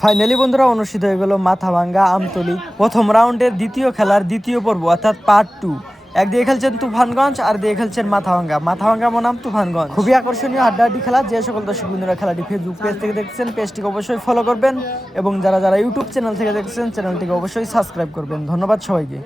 Finally বন্ধুরা অনুষ্ঠিত হয়ে গেল মাথাভাঙ্গা আমতলী প্রথম রাউন্ডের দ্বিতীয় খেলার দ্বিতীয় পর্ব অর্থাৎ পার্ট 2। একদিকে খেলছেন তুফানগঞ্জ আর দিকে খেলছেন মাথাভাঙ্গা বনাম তুফানগঞ্জ। খুবই আকর্ষণীয় হাড্ডাহাড্ডি খেলা। যে সকল দর্শক বন্ধুরা খেলাটি ফেসবুক পেজ থেকে দেখছেন পেজটিকে অবশ্যই ফলো করবেন এবং যারা ইউটিউব চ্যানেল থেকে দেখছেন চ্যানেলটিকে অবশ্যই সাবস্ক্রাইব করবেন। ধন্যবাদ সবাইকে।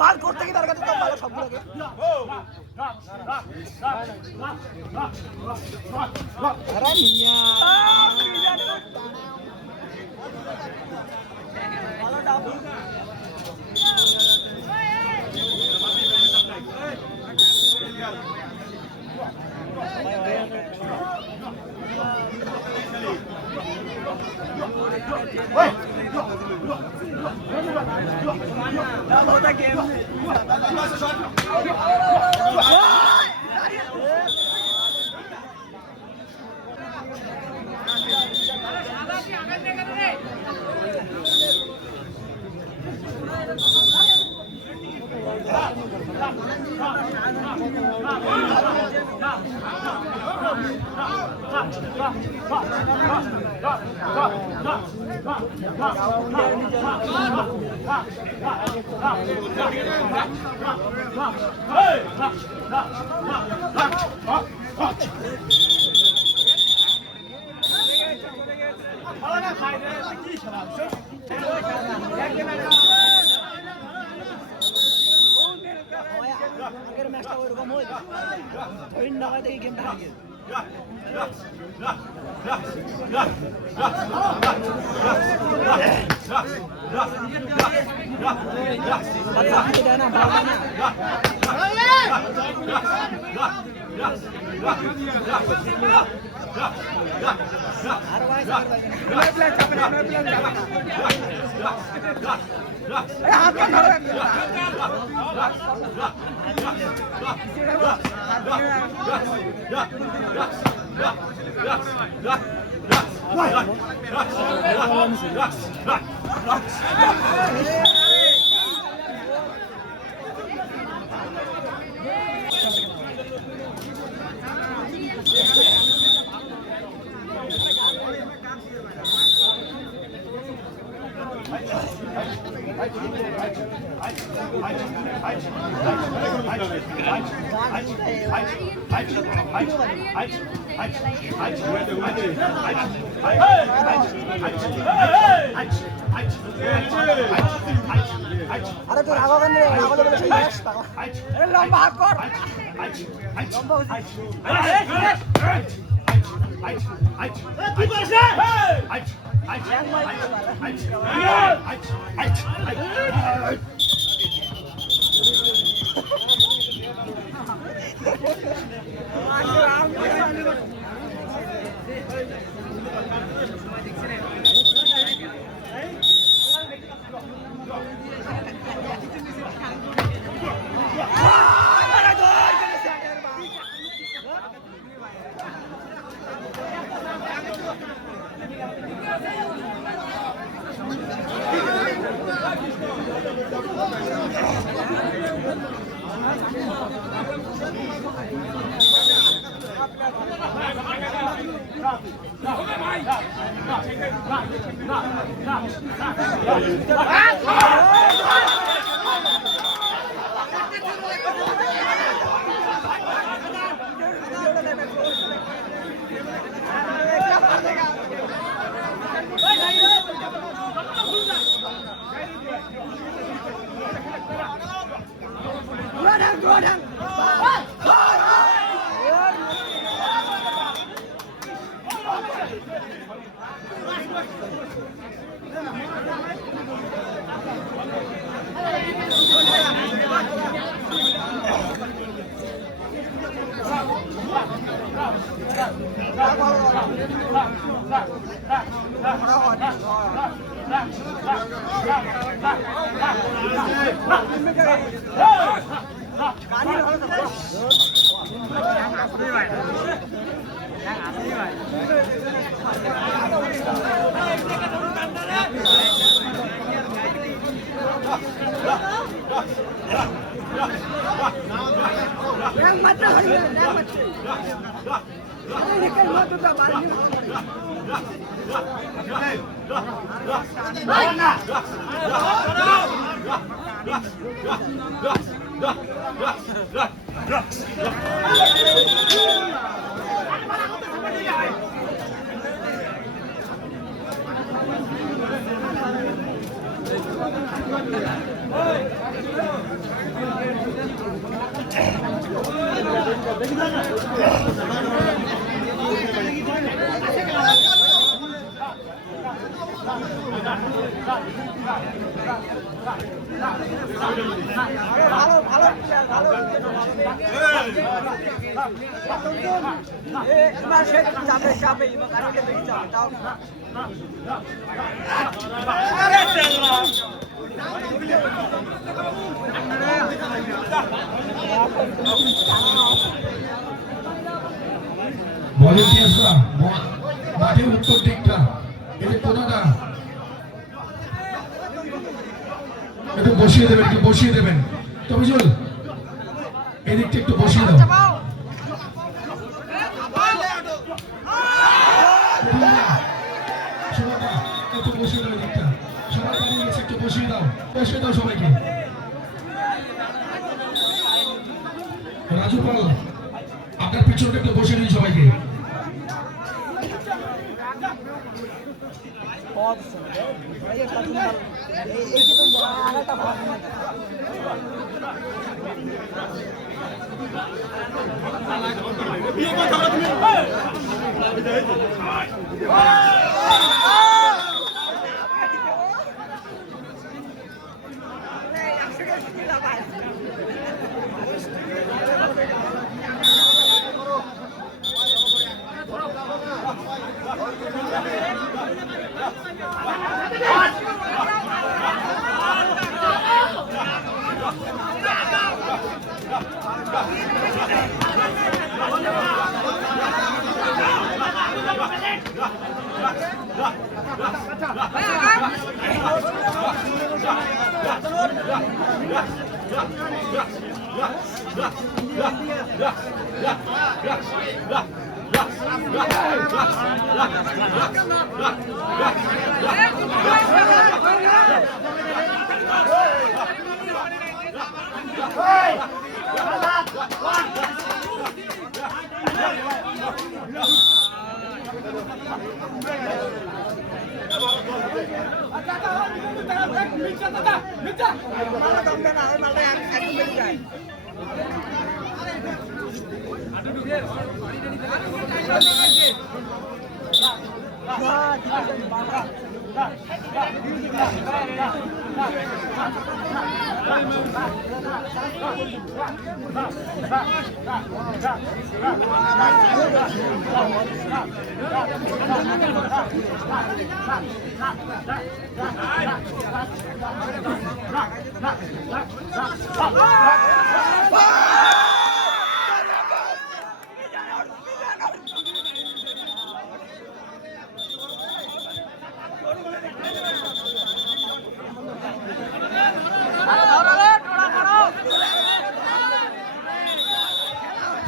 বাল করতে কি তার কাছে তো ভালো সবগুলোকে আরে মিয়া ভালো ডাবল আরে তোর আগা কেন আগা বলে সেই ম্যাচ পাগল আরে লম্বা হাত কর লম্বা ভলেন্টিয়ার্সরা মাঠের উত্তর দিকটা এটা কোনাটা একটু বসিয়ে দেবেন তবিজুল এই দিকটা একটু বসিয়ে দাও একটু বসিয়ে দাও দিকটা সবাই দাঁড়িয়ে গেছে একটু বসিয়ে দাও সবাইকে রাজু পাল আপনার পিছনটা একটু বসিয়ে দিন সবাইকে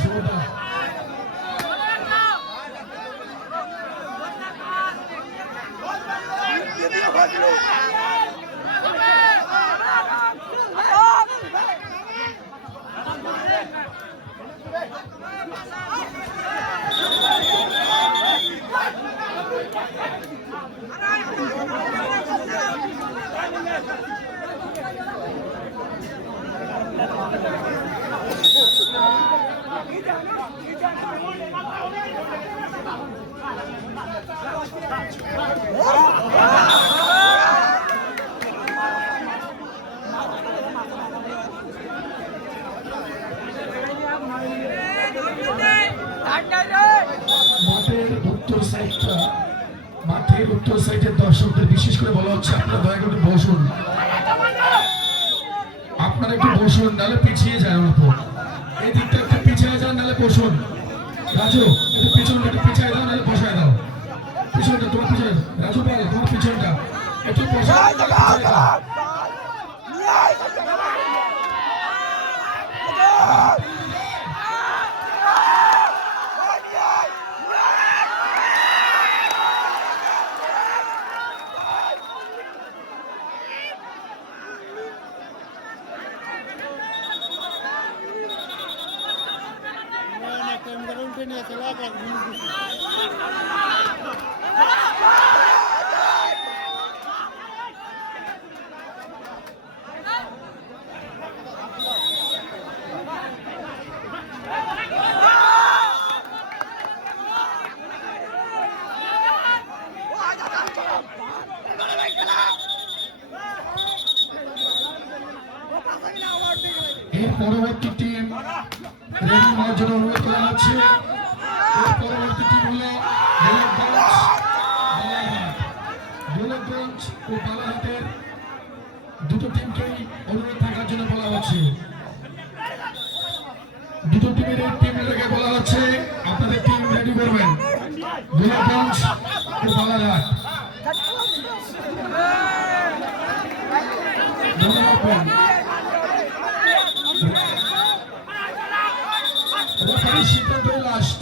শুভদা মাঠের উত্তর সাইডের দর্শকদের বিশেষ করে বলা হচ্ছে আপনারা দয়া করে বসুন, আপনারা একটু বসুন, নাহলে পিছিয়ে যায় অল্প। এই দিকটা একটু পিছিয়ে যান, নাহলে বসুন। রাজু একটু পিছনটা একটু পিছিয়ে দাও, নাহলে বসায় দাও। পিছনটা তোমার পিছনে, রাজু ভাই তোমার পিছনটা একটু বসায় দাও। এর পরবর্তী টিম রেডি হওয়ার জন্য অনুরোধ করা হচ্ছে। এর পরবর্তী টিম হলো গোলকগঞ্জ ও বালাহাটের দুটো টিমকেই অনুরোধ থাকার জন্য বলা হচ্ছে। দুটো টিমের এই টিমটাকে বলা হচ্ছে আপনাদের টিম রেডি করবেন। গোলকগঞ্জ ও বালাহাট সিদ্ধান্ত লাস্ট।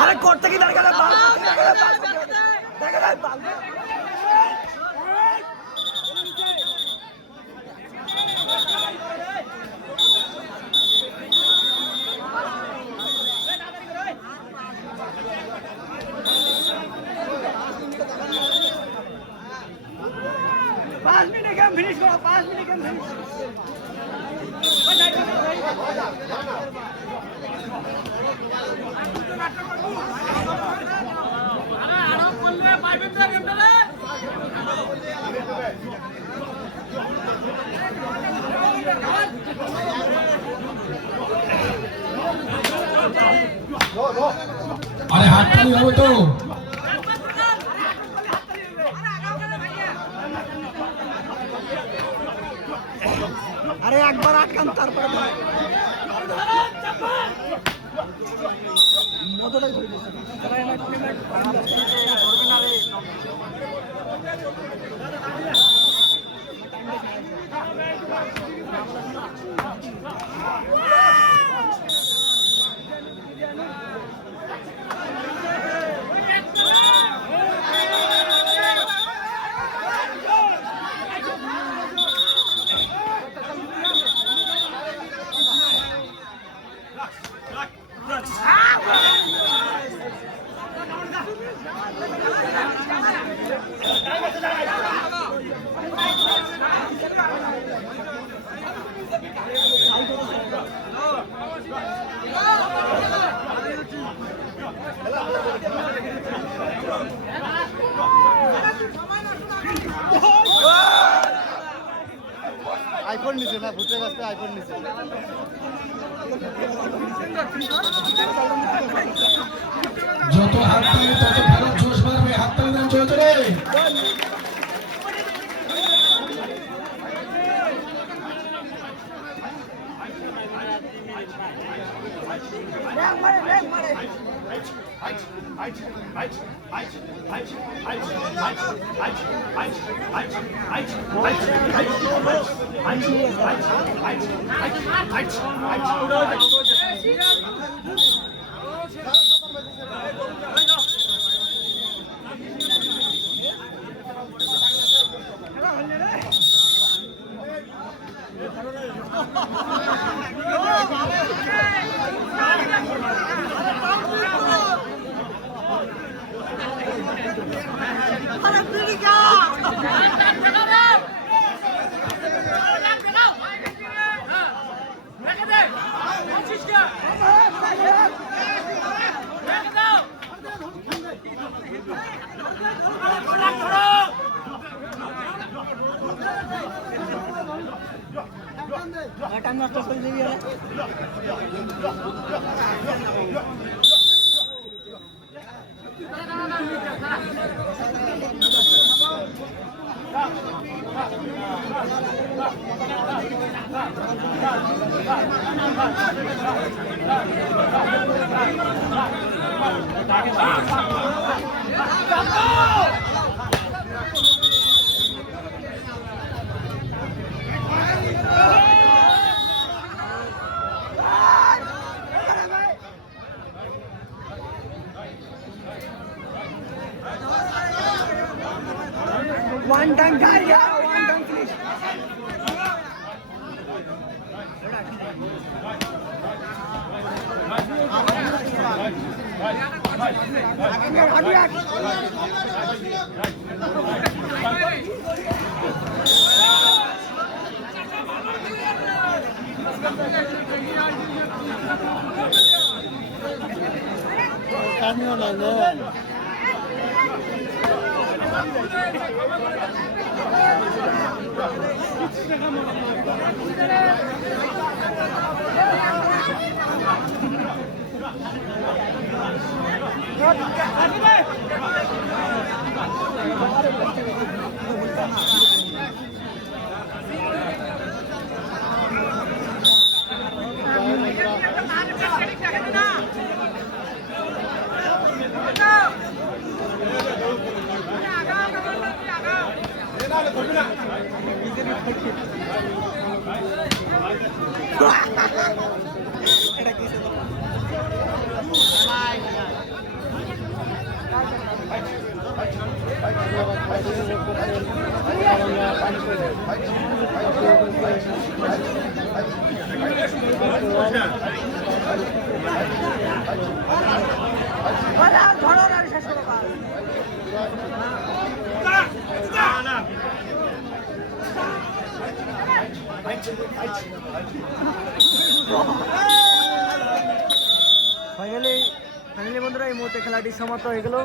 আরে করতে কি দরকার আরে হাততালি হবে তো। আরে একবার আটকান তারপরে মতটাই ধরে দিচ্ছে আইফোন নিছে না ভুট্টা গাছটা আইফোন নিছে যত হাততালি তত খেলার জোশ বাড়বে। হাততালি দেন জোরে জোরে। One time guy, yeah, one time finish. Finally বন্ধুরা এই মুহূর্তে খেলাটি সমাপ্ত হয়ে গেল।